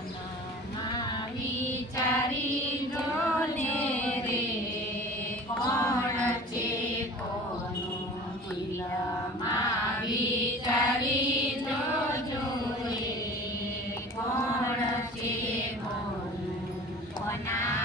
મનમાં વિચારી જોને રે, કોણ છે કોનું દિલમાં વિચારી જોજો રે, કોણ છે કોનું કોના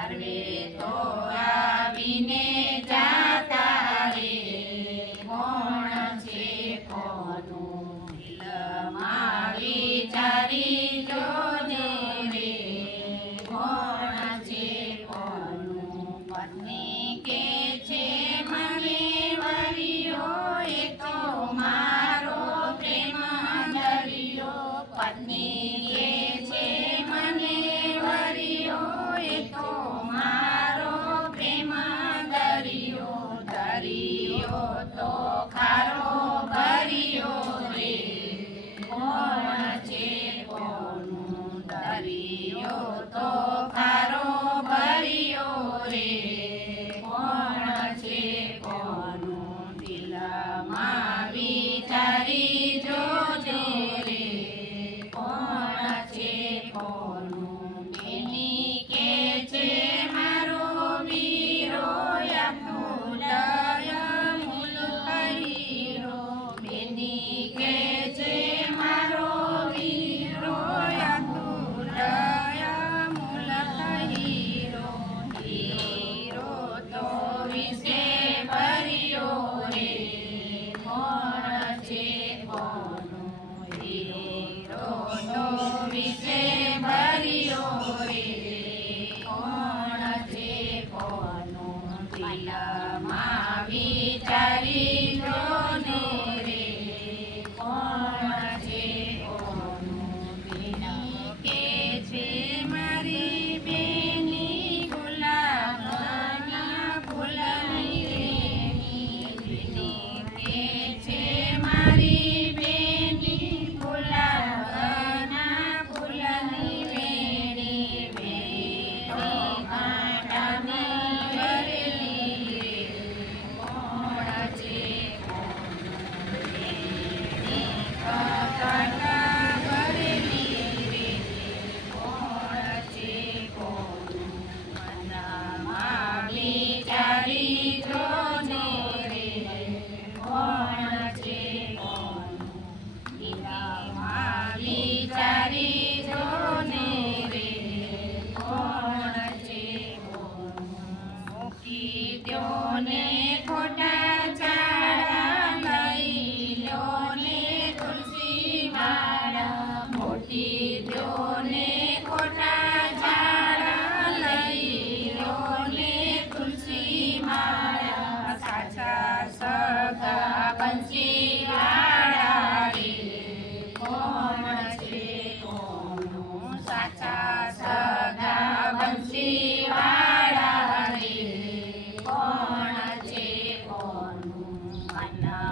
સર્વે તો આવીને જાતા રે કોણ છે કોનું દિલમાં વિચારી જોજો રે કોણ છે પત્ની প্রিয়তম Amen. ને ખોટા ચાડા લઈ ને તુલસી માળા, મોટી ને ખોટા ચાડા લઈ ને તુલસી માળા. સાચા સગા બંસી વાળા રે, કોણ છે કોનું સાચા on. I know.